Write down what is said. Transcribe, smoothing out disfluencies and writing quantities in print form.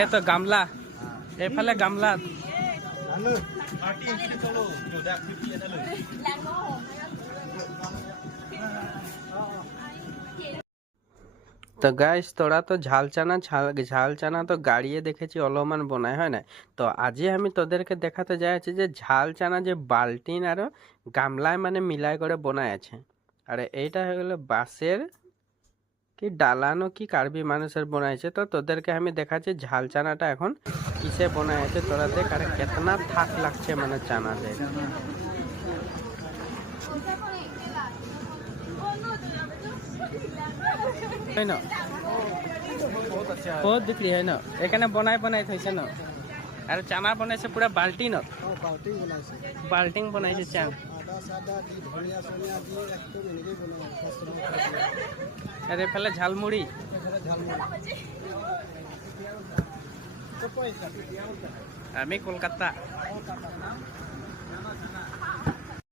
এই তো গামলা, এইফালে গামলা। তো গাইস, তোরা তো ঝাল চানা তো গাড়িয়ে দেখেছি অলমান বনায়, হয় না? তো আজি আমি তোদেরকে দেখাতে যাচ্ছি যে ঝাল চানা যে বালতিন আর গামলায় মানে মিলাই করে বনায় আছে। আর এইটা হয়ে গেল বাঁশের কি ডালানো কি কার্বি মানুষের বনাইছে। তো তোদেরকে আমি দেখাচ্ছি ঝাল চানাটা এখন কিসে বনায় আছে, তোরা দেখ। আর কেতনা থাক লাগছে মানে চানা দেখ, হয় না? বহুত বিক্রি হয় ন, এখানে বনাই থৈছে ন। আর চানা বনাইছে পুরা বাল্টিন, বাল্টিং বনাইছে চান। আর এফালে ঝালমুড়ি। আমি কলকাতা।